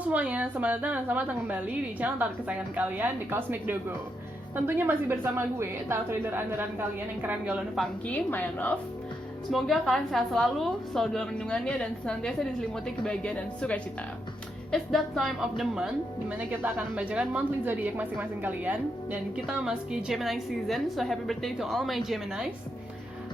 Halo semuanya, selamat datang dan selamat datang kembali di channel tarot kesayangan kalian di Cosmic Dogo. Tentunya masih bersama gue, tarot reader andalan kalian yang keren, galau, dan funky, Mayanov. Semoga kalian sehat selalu dalam lindungannya, dan senantiasa diselimuti kebahagiaan dan sukacita. It's that time of the month, dimana kita akan membacakan monthly zodiac masing-masing kalian. Dan kita memasuki Gemini season, so happy birthday to all my Geminis.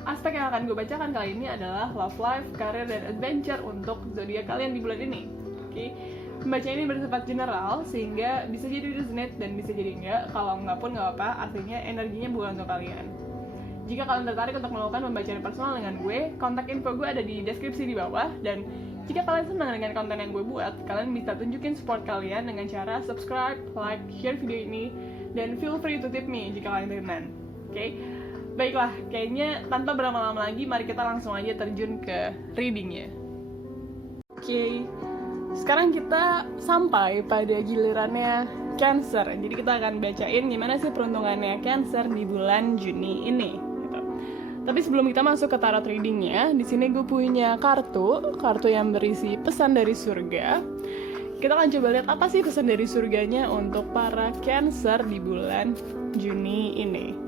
Aspek yang akan gue bacakan kali ini adalah love life, karir, dan adventure untuk zodiak kalian di bulan ini. Oke. Pembacaan ini bersifat general, sehingga bisa jadi resonate dan bisa jadi enggak. Kalau enggak pun enggak apa, artinya energinya bukan untuk kalian. Jika kalian tertarik untuk melakukan pembacaan personal dengan gue, kontak info gue ada di deskripsi di bawah. Dan jika kalian senang dengan konten yang gue buat, kalian bisa tunjukin support kalian dengan cara subscribe, like, share video ini, dan feel free to tip me jika kalian berkenan. Oke? Baiklah, kayaknya tanpa berlama-lama lagi, mari kita langsung aja terjun ke readingnya. Oke. Sekarang kita sampai pada gilirannya Cancer. Jadi kita akan bacain gimana sih peruntungannya Cancer di bulan Juni ini. Gitu. Tapi sebelum kita masuk ke tarot readingnya, di sini gue punya kartu yang berisi pesan dari surga. Kita akan coba lihat apa sih pesan dari surganya untuk para Cancer di bulan Juni ini.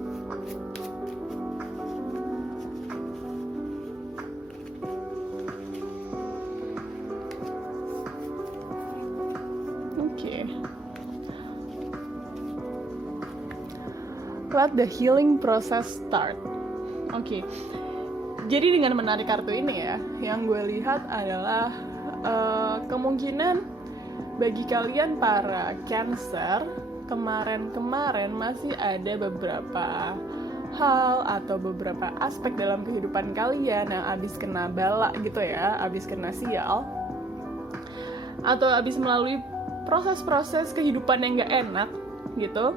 Let the healing process start. Oke. Jadi dengan menarik kartu ini ya, yang gue lihat adalah kemungkinan bagi kalian para Cancer kemarin masih ada beberapa hal atau beberapa aspek dalam kehidupan kalian yang abis kena bala gitu ya, abis kena sial, atau abis melalui proses-proses kehidupan yang gak enak gitu.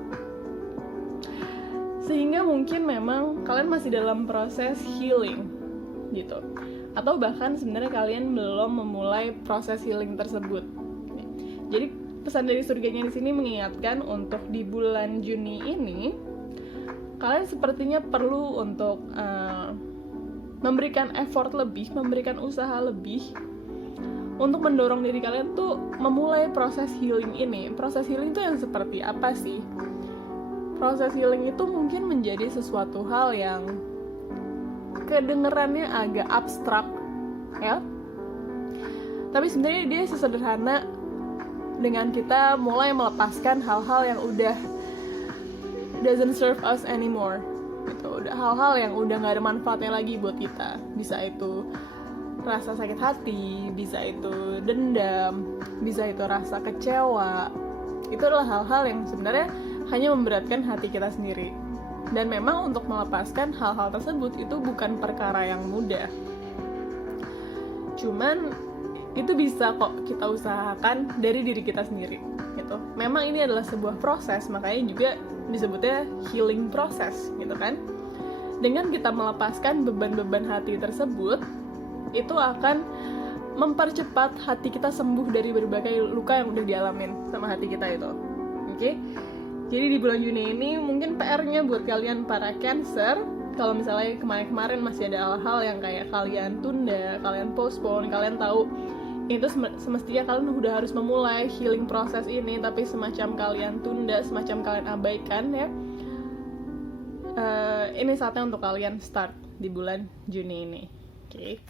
Sehingga mungkin memang kalian masih dalam proses healing gitu. Atau bahkan sebenarnya kalian belum memulai proses healing tersebut. Jadi pesan dari surganya di sini mengingatkan untuk di bulan Juni ini kalian sepertinya perlu untuk memberikan effort lebih, memberikan usaha lebih untuk mendorong diri kalian tuh memulai proses healing ini. Proses healing itu yang seperti apa sih? Proses healing itu mungkin menjadi sesuatu hal yang kedengerannya agak abstrak, ya. Tapi sebenarnya dia sesederhana dengan kita mulai melepaskan hal-hal yang udah doesn't serve us anymore. Gitu. Udah hal-hal yang udah nggak ada manfaatnya lagi buat kita. Bisa itu rasa sakit hati, bisa itu dendam, bisa itu rasa kecewa. Itu adalah hal-hal yang sebenarnya hanya memberatkan hati kita sendiri. Dan memang untuk melepaskan hal-hal tersebut itu bukan perkara yang mudah. Cuman itu bisa kok kita usahakan dari diri kita sendiri gitu. Memang ini adalah sebuah proses, makanya juga disebutnya healing process gitu kan. Dengan kita melepaskan beban-beban hati tersebut, itu akan mempercepat hati kita sembuh dari berbagai luka yang udah dialamin sama hati kita itu. Oke? Jadi di bulan Juni ini mungkin PR-nya buat kalian para Cancer, kalau misalnya kemarin-kemarin masih ada hal-hal yang kayak kalian tunda, kalian postpone, kalian tahu itu semestinya kalian udah harus memulai healing proses ini, tapi semacam kalian tunda, semacam kalian abaikan ya. Ini saatnya untuk kalian start di bulan Juni ini. Oke.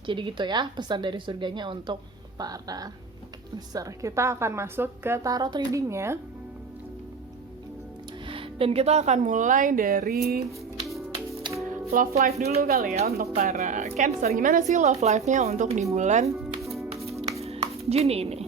Jadi gitu ya pesan dari surganya untuk para Cancer. Kita akan masuk ke tarot readingnya. Dan kita akan mulai dari love life dulu kali ya untuk para Cancer. Gimana sih love life-nya untuk di bulan Juni ini?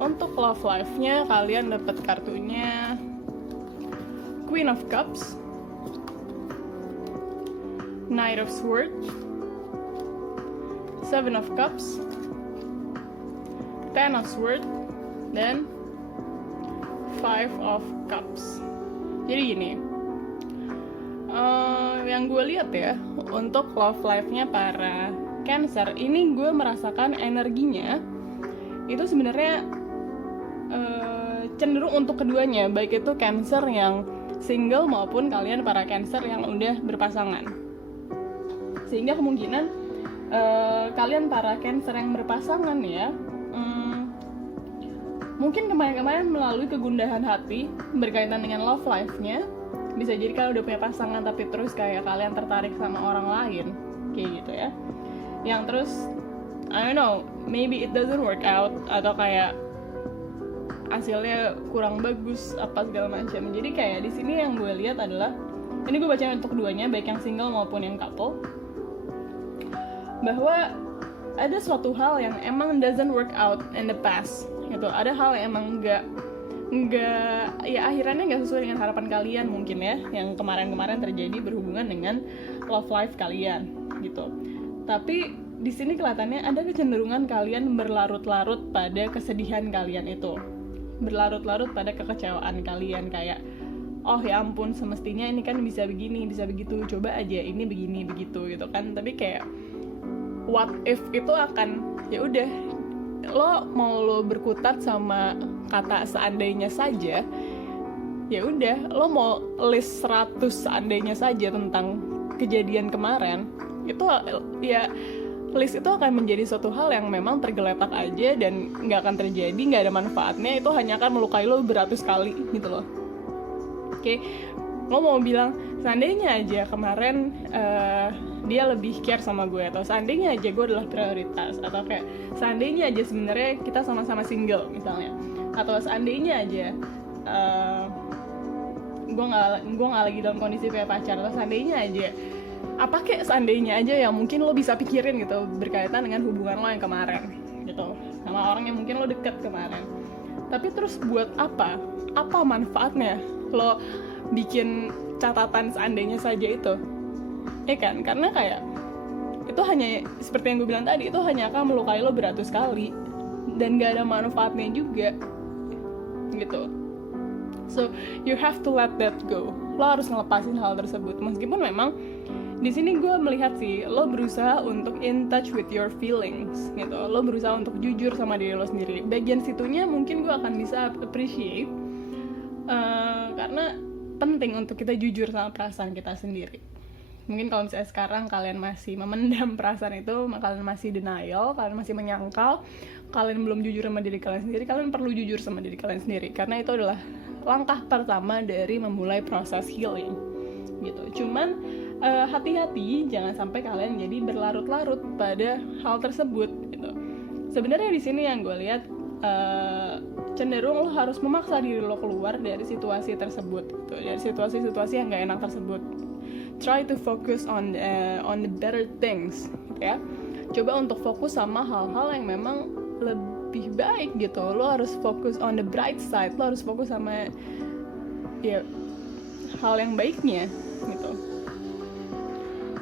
Untuk love life-nya kalian dapat kartunya Queen of Cups, Knight of Swords, Seven of Cups, Ten of Swords, dan Five of Cups. Jadi gini, yang gue lihat ya, untuk love life-nya para Cancer, ini gue merasakan energinya itu sebenarnya cenderung untuk keduanya, baik itu Cancer yang single maupun kalian para Cancer yang udah berpasangan. Sehingga kemungkinan kalian para Cancer yang berpasangan ya, mungkin kemarin-kemarin melalui kegundahan hati berkaitan dengan love life-nya. Bisa jadi kalian udah punya pasangan tapi terus kayak kalian tertarik sama orang lain, kayak gitu ya. Yang terus, I don't know, maybe it doesn't work out, atau kayak hasilnya kurang bagus apa segala macam. Jadi kayak di sini yang gue lihat adalah, ini gue baca untuk keduanya, baik yang single maupun yang couple, bahwa ada suatu hal yang emang doesn't work out in the past gitu. Ada hal yang emang nggak ya akhirnya nggak sesuai dengan harapan kalian mungkin ya, yang kemarin-kemarin terjadi berhubungan dengan love life kalian gitu. Tapi di sini kelihatannya ada kecenderungan kalian berlarut-larut pada kesedihan kalian itu, berlarut-larut pada kekecewaan kalian, kayak oh ya ampun, semestinya ini kan bisa begini, bisa begitu, coba aja ini begini begitu gitu kan. Tapi kayak what if itu akan, ya udah, lo mau lo berkutat sama kata seandainya saja, ya udah, lo mau list 100 seandainya saja tentang kejadian kemarin, itu ya list itu akan menjadi suatu hal yang memang tergeletak aja dan nggak akan terjadi, nggak ada manfaatnya. Itu hanya akan melukai lo beratus kali gitu loh. Oke, lo mau bilang seandainya aja kemarin dia lebih care sama gue, atau seandainya aja gue adalah prioritas, atau kayak seandainya aja sebenarnya kita sama-sama single misalnya, atau seandainya aja gue nggak lagi dalam kondisi kayak pacar, atau seandainya aja apa kayak seandainya aja yang mungkin lo bisa pikirin gitu berkaitan dengan hubungan lo yang kemarin gitu sama orang yang mungkin lo deket kemarin. Tapi terus buat apa manfaatnya lo bikin catatan seandainya saja itu, ya kan? Karena kayak itu hanya seperti yang gue bilang tadi, itu hanya akan melukai lo beratus kali dan gak ada manfaatnya juga gitu. So you have to let that go. Lo harus ngelepasin hal tersebut, meskipun memang di sini gue melihat sih lo berusaha untuk in touch with your feelings gitu. Lo berusaha untuk jujur sama diri lo sendiri. Bagian situnya mungkin gue akan bisa appreciate karena penting untuk kita jujur sama perasaan kita sendiri. Mungkin kalau misalnya sekarang kalian masih memendam perasaan itu, kalian masih denial, kalian masih menyangkal, kalian belum jujur sama diri kalian sendiri, kalian perlu jujur sama diri kalian sendiri, karena itu adalah langkah pertama dari memulai proses healing gitu. Cuman hati-hati, jangan sampai kalian jadi berlarut-larut pada hal tersebut gitu. Sebenarnya di sini yang gue lihat cenderung lo harus memaksa diri lo keluar dari situasi tersebut gitu, dari situasi-situasi yang gak enak tersebut. Try to focus on the better things gitu ya. Coba untuk fokus sama hal-hal yang memang lebih baik gitu. Lo harus fokus on the bright side, lo harus fokus sama ya hal yang baiknya gitu.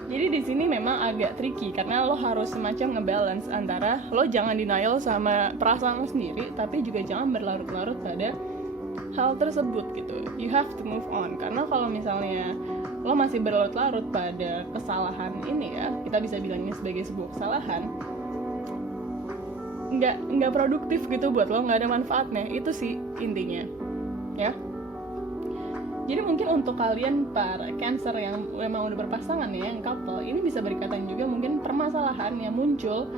Jadi di sini memang agak tricky karena lo harus semacam ngebalance antara lo jangan denial sama perasaan lo sendiri, tapi juga jangan berlarut-larut pada hal tersebut gitu. You have to move on, karena kalau misalnya lo masih berlarut-larut pada kesalahan ini ya, kita bisa bilang ini sebagai sebuah kesalahan, nggak produktif gitu buat lo, nggak ada manfaatnya. Itu sih intinya ya. Jadi mungkin untuk kalian para Cancer yang memang udah berpasangan ya, yang couple, ini bisa berkaitan juga mungkin permasalahan yang muncul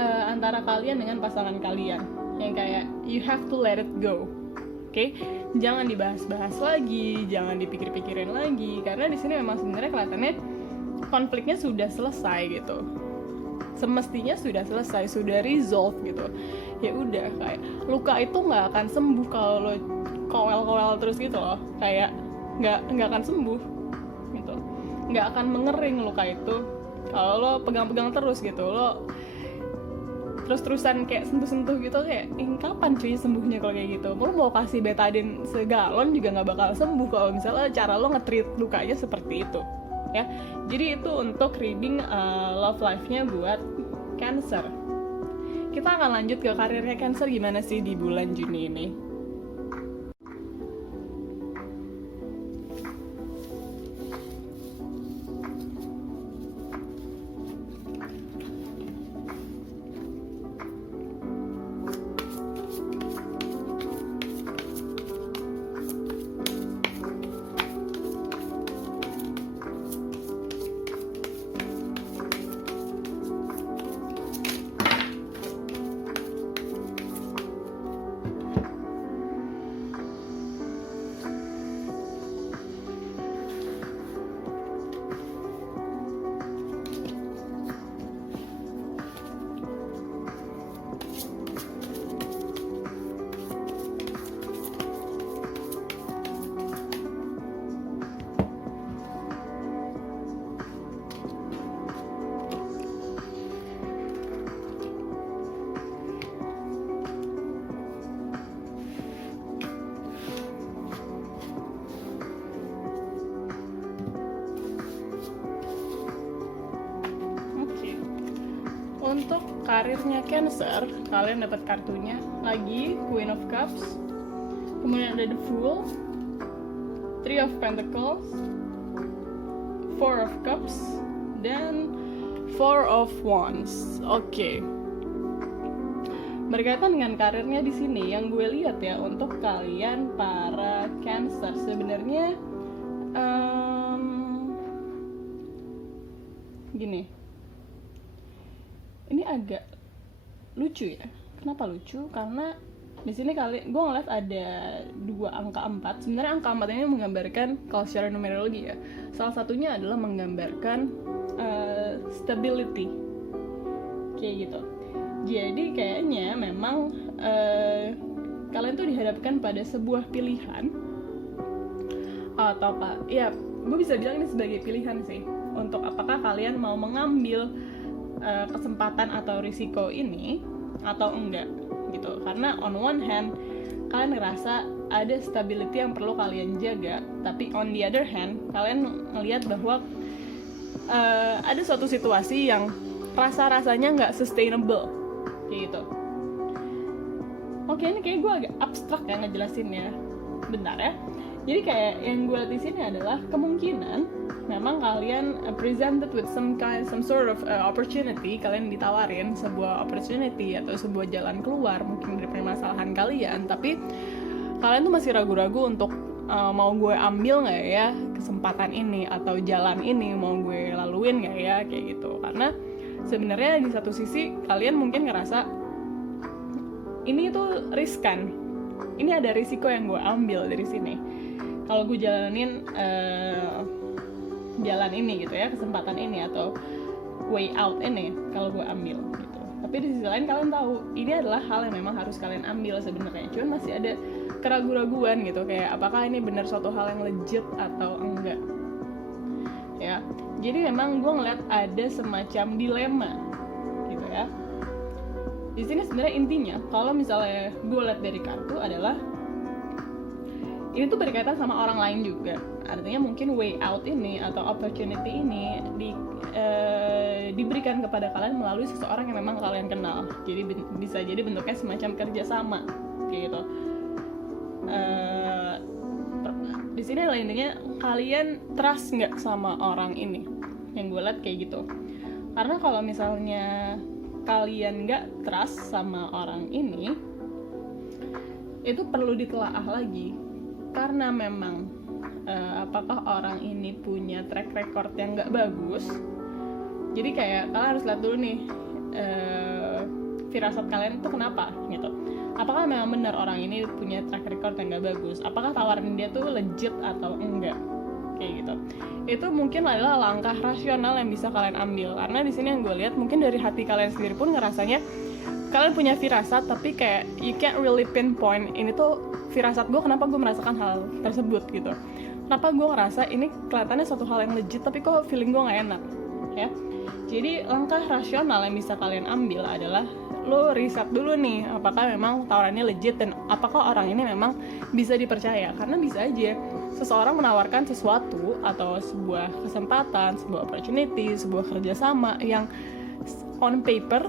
antara kalian dengan pasangan kalian, yang kayak you have to let it go. Oke? Jangan dibahas-bahas lagi, jangan dipikir-pikirin lagi, karena di sini memang sebenarnya kelihatannya konfliknya sudah selesai gitu. Semestinya sudah selesai, sudah resolve gitu. Ya udah, kayak luka itu nggak akan sembuh kalau lo kowel-kowel terus gitu loh, kayak nggak akan sembuh gitu, nggak akan mengering luka itu kalau lo pegang-pegang terus gitu, lo terus-terusan kayak sentuh-sentuh gitu, kayak kapan cuy sembuhnya kalau kayak gitu. Lo mau kasih betadine segalon juga nggak bakal sembuh kalau misalnya cara lo nge-treat lukanya seperti itu ya. Jadi itu untuk reading love life-nya buat Cancer. Kita akan lanjut ke karirnya Cancer gimana sih di bulan Juni ini. untuk karirnya Cancer, kalian dapat kartunya lagi Queen of Cups, kemudian ada The Fool, Three of Pentacles, Four of Cups, dan Four of Wands. Oke. Berkaitan dengan karirnya di sini, yang gue lihat ya untuk kalian para Cancer sebenarnya gini. Ini agak lucu ya. Kenapa lucu? Karena di sini gue ngeliat ada 2 angka 4. Sebenarnya angka 4 ini menggambarkan kalau secara numerologi ya. Salah satunya adalah menggambarkan stability. Kayak gitu. Jadi kayaknya memang kalian tuh dihadapkan pada sebuah pilihan atau apa? Ya, gue bisa bilang ini sebagai pilihan sih. Untuk apakah kalian mau mengambil kesempatan atau risiko ini atau enggak gitu. Karena on one hand kalian ngerasa ada stability yang perlu kalian jaga, tapi on the other hand kalian ngelihat bahwa ada suatu situasi yang rasa-rasanya nggak sustainable gitu. Oke, ini kayak gue agak abstrak ya ngejelasinnya. Bentar ya. Jadi kayak yang gue lihat di sini adalah kemungkinan memang kalian presented with some sort of opportunity, kalian ditawarin sebuah opportunity atau sebuah jalan keluar mungkin dari permasalahan kalian, tapi kalian tuh masih ragu-ragu untuk mau gue ambil nggak ya kesempatan ini atau jalan ini, mau gue laluin nggak ya kayak gitu. Karena sebenarnya di satu sisi kalian mungkin ngerasa ini tuh riskan, ini ada risiko yang gue ambil dari sini kalau gue jalanin jalan ini gitu ya, kesempatan ini atau way out ini kalau gue ambil gitu. Tapi di sisi lain kalian tahu ini adalah hal yang memang harus kalian ambil sebenarnya, cuman masih ada keraguan-raguan gitu, kayak apakah ini benar suatu hal yang legit atau enggak ya. Jadi memang gue ngeliat ada semacam dilema gitu ya. Di sini sebenarnya intinya kalau misalnya gue lihat dari kartu adalah ini tuh berkaitan sama orang lain juga. Artinya mungkin way out ini atau opportunity ini diberikan kepada kalian melalui seseorang yang memang kalian kenal. Jadi bisa jadi bentuknya semacam kerjasama kayak gitu. Di sini adalah intinya kalian trust nggak sama orang ini. Yang gue lihat kayak gitu. Karena kalau misalnya kalian nggak trust sama orang ini, itu perlu ditelaah lagi. Karena memang apakah orang ini punya track record yang nggak bagus. Jadi kayak kalian harus lihat dulu nih firasat kalian itu kenapa gitu. Apakah memang benar orang ini punya track record yang nggak bagus? Apakah tawaran dia tuh legit atau enggak? Kayak gitu. Itu mungkin adalah langkah rasional yang bisa kalian ambil. Karena di sini yang gue lihat mungkin dari hati kalian sendiri pun ngerasanya kalian punya firasat, tapi kayak you can't really pinpoint ini tuh firasat gue, kenapa gue merasakan hal tersebut gitu. Kenapa gue ngerasa ini kelihatannya suatu hal yang legit tapi kok feeling gue gak enak ya. Jadi langkah rasional yang bisa kalian ambil adalah lo riset dulu nih apakah memang tawarannya legit dan apakah orang ini memang bisa dipercaya. Karena bisa aja seseorang menawarkan sesuatu atau sebuah kesempatan, sebuah opportunity, sebuah kerjasama yang on paper,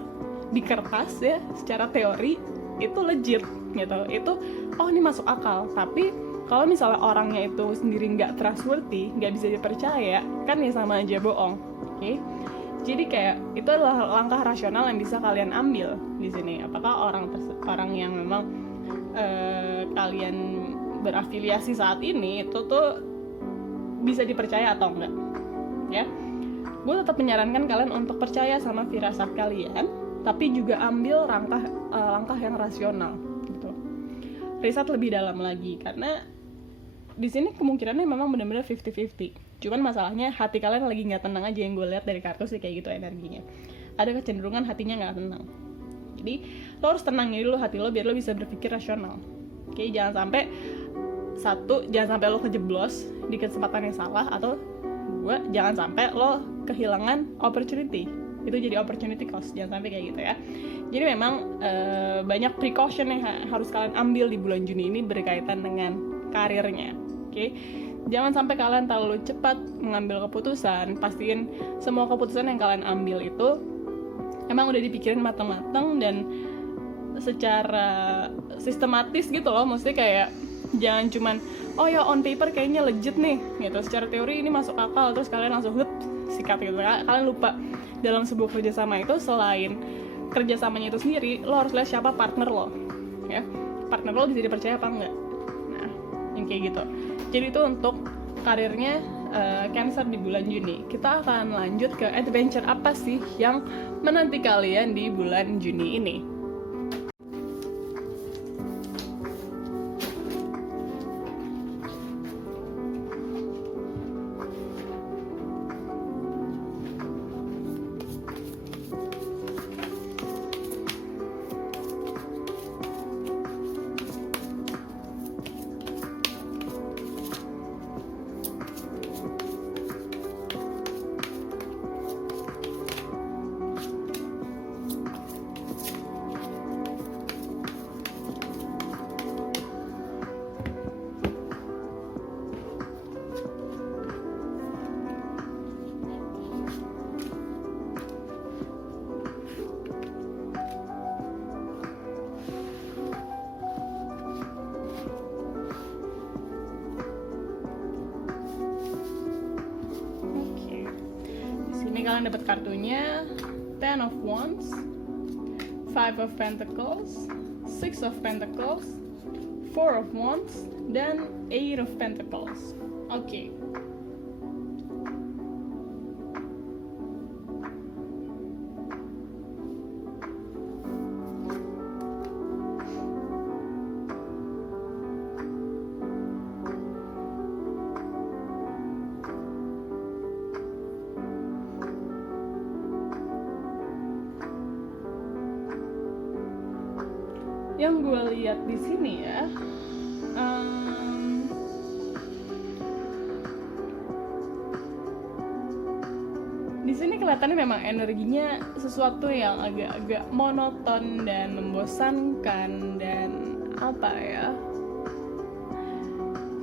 di kertas ya, secara teori itu legit gitu, itu oh ini masuk akal. Tapi kalau misalnya orangnya itu sendiri nggak trustworthy, nggak bisa dipercaya, kan ya sama aja bohong. Oke? Jadi kayak itu adalah langkah rasional yang bisa kalian ambil di sini. Apakah orang yang memang kalian berafiliasi saat ini itu tuh bisa dipercaya atau enggak? Ya, gue tetap menyarankan kalian untuk percaya sama firasat kalian, tapi juga ambil langkah yang rasional gitu. Riset lebih dalam lagi karena di sini kemungkinannya memang benar-benar 50-50. Cuman masalahnya hati kalian lagi nggak tenang aja, yang gue lihat dari kartu sih kayak gitu energinya. Ada kecenderungan hatinya nggak tenang. Jadi lo harus tenangin dulu hati lo biar lo bisa berpikir rasional. Oke, jangan sampai lo kejeblos di kesempatan yang salah, atau jangan sampai lo kehilangan opportunity. Itu jadi opportunity cost, jangan sampai kayak gitu ya. Jadi memang banyak precaution yang harus kalian ambil di bulan Juni ini berkaitan dengan karirnya. Oke, jangan sampai kalian terlalu cepat mengambil keputusan. Pastiin semua keputusan yang kalian ambil itu emang udah dipikirin matang-matang dan secara sistematis gitu loh. Maksudnya kayak jangan cuman oh ya on paper kayaknya legit nih gitu, secara teori ini masuk akal, terus kalian langsung sikat gitu. Kalian lupa dalam sebuah kerjasama itu selain kerjasamanya itu sendiri, lo harus lihat siapa partner lo ya, partner lo bisa dipercaya apa enggak. Nah yang kayak gitu. Jadi itu untuk karirnya Cancer di bulan Juni. Kita akan lanjut ke adventure apa sih yang menanti kalian di bulan Juni ini. Ini kalian dapat kartunya Ten of Wands, Five of Pentacles, Six of Pentacles, Four of Wands, dan Eight of Pentacles. Oke. Yang gue lihat di sini ya, di sini kelihatannya memang energinya sesuatu yang agak-agak monoton dan membosankan dan apa ya,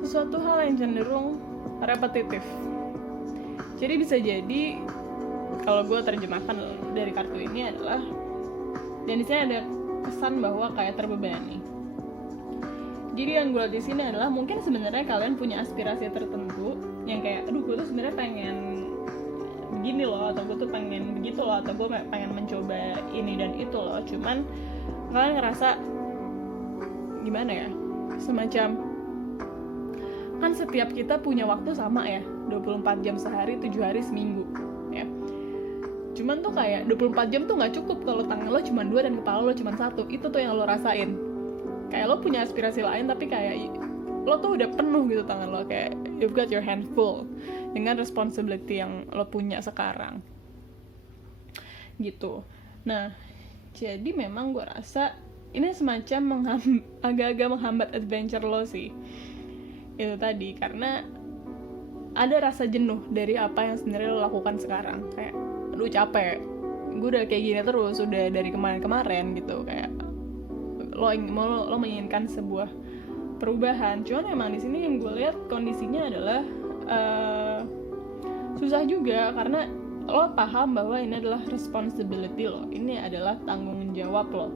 sesuatu hal yang cenderung repetitif. Jadi bisa jadi kalau gue terjemahkan dari kartu ini adalah, dan di sini ada kesan bahwa kayak terbebani. Jadi yang gue lihat di sini adalah mungkin sebenarnya kalian punya aspirasi tertentu yang kayak, aduh gue tuh sebenarnya pengen begini loh, atau gue tuh pengen begitu loh, atau gue pengen mencoba ini dan itu loh. Cuman kalian ngerasa gimana ya? Semacam kan setiap kita punya waktu sama ya, 24 jam sehari, 7 hari seminggu ya. Cuman tuh kayak 24 jam tuh gak cukup kalau tangan lo cuma 2 dan kepala lo cuma 1. Itu tuh yang lo rasain. Kayak lo punya aspirasi lain tapi kayak lo tuh udah penuh gitu tangan lo, kayak you've got your hand full dengan responsibility yang lo punya sekarang gitu. Nah jadi memang gue rasa ini semacam agak-agak menghambat adventure lo sih. Itu tadi karena ada rasa jenuh dari apa yang sebenarnya lo lakukan sekarang. Kayak aduh capek, gue udah kayak gini terus, udah dari kemarin-kemarin gitu. Kayak lo menginginkan sebuah perubahan. Cuman emang di sini yang gue lihat kondisinya adalah susah juga karena lo paham bahwa ini adalah responsibility lo, ini adalah tanggung jawab lo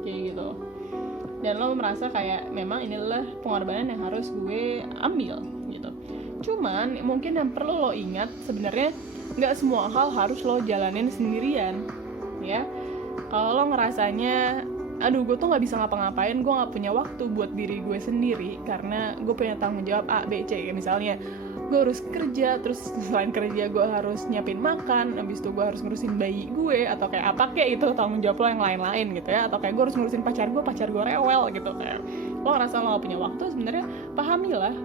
kayak gitu. Dan lo merasa kayak memang ini adalah pengorbanan yang harus gue ambil gitu. Cuman mungkin yang perlu lo ingat sebenarnya nggak semua hal harus lo jalanin sendirian ya. Kalau lo ngerasanya aduh gue tuh nggak bisa ngapa-ngapain, gue nggak punya waktu buat diri gue sendiri karena gue punya tanggung jawab A, B, C, kayak misalnya gue harus kerja, terus selain kerja gue harus nyiapin makan, habis itu gue harus ngurusin bayi gue, atau kayak apa kayak itu tanggung jawab lo yang lain-lain gitu ya, atau kayak gue harus ngurusin pacar gue rewel gitu. Kayak lo ngerasa lo gak punya waktu, sebenarnya pahamilah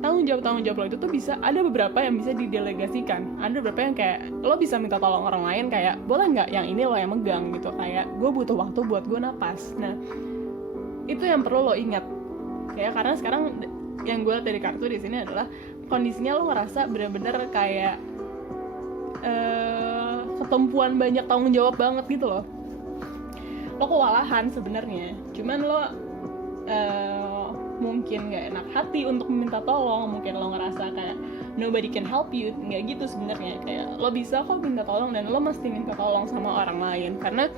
tanggung jawab lo itu tuh bisa, ada beberapa yang bisa didelegasikan, ada beberapa yang kayak lo bisa minta tolong orang lain, kayak boleh nggak yang ini lo yang megang gitu, kayak gue butuh waktu buat gue napas. Nah itu yang perlu lo ingat ya, karena sekarang yang gue lihat dari kartu di sini adalah kondisinya lo ngerasa bener-bener kayak ketumpuan banyak tanggung jawab banget gitu loh. Lo kewalahan sebenarnya, cuman lo mungkin gak enak hati untuk meminta tolong, mungkin lo ngerasa kayak nobody can help you. Nggak gitu sebenarnya, kayak lo bisa kok minta tolong dan lo mesti minta tolong sama orang lain, karena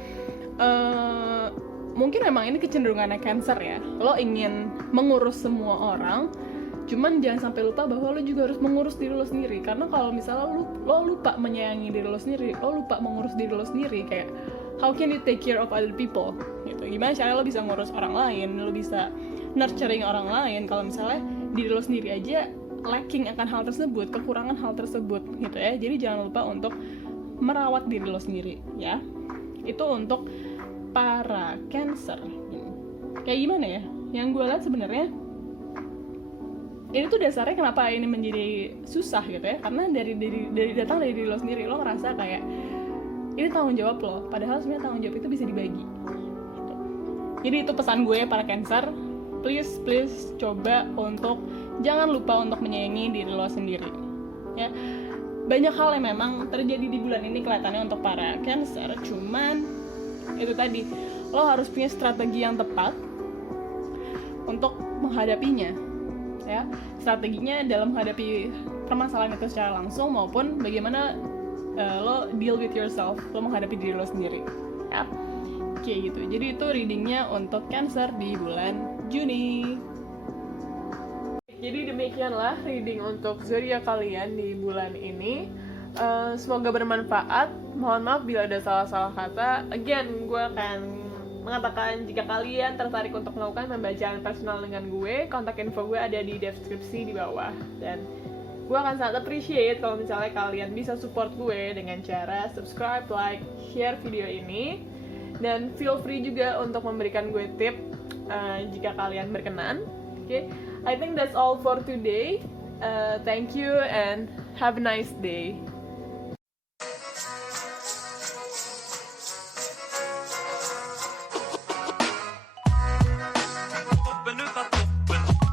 mungkin memang ini kecenderungannya Cancer ya, lo ingin mengurus semua orang, cuman jangan sampai lupa bahwa lo juga harus mengurus diri lo sendiri. Karena kalau misalnya lo lupa menyayangi diri lo sendiri, lo lupa mengurus diri lo sendiri, kayak how can you take care of other people gitu. Gimana caranya lo bisa ngurus orang lain, lo bisa nurturing orang lain kalau misalnya diri lo sendiri aja lacking akan hal tersebut, kekurangan hal tersebut gitu ya. Jadi jangan lupa untuk merawat diri lo sendiri ya. Itu untuk para Cancer. Kayak gimana ya, yang gue lihat sebenarnya ini tuh dasarnya kenapa ini menjadi susah gitu ya, karena dari datang dari diri lo sendiri. Lo ngerasa kayak ini tanggung jawab lo, padahal sebenarnya tanggung jawab itu bisa dibagi gitu. Jadi itu pesan gue para Cancer, please coba untuk jangan lupa untuk menyayangi diri lo sendiri ya. Banyak hal yang memang terjadi di bulan ini kelihatannya untuk para Cancer, cuman itu tadi, lo harus punya strategi yang tepat untuk menghadapinya ya. Strateginya dalam menghadapi permasalahan itu secara langsung maupun bagaimana lo deal with yourself, lo menghadapi diri lo sendiri ya. Kayak gitu. Jadi itu readingnya untuk Cancer di bulan Juni. Jadi demikianlah reading untuk zodiak kalian di bulan ini. Semoga bermanfaat. Mohon maaf bila ada salah-salah kata. Again, gue akan mengatakan jika kalian tertarik untuk melakukan pembacaan personal dengan gue, kontak info gue ada di deskripsi di bawah. Dan gue akan sangat appreciate kalau misalnya kalian bisa support gue dengan cara subscribe, like, share video ini. Dan feel free juga untuk memberikan gue tip jika kalian berkenan. Okay, I think that's all for today. Thank you and have a nice day.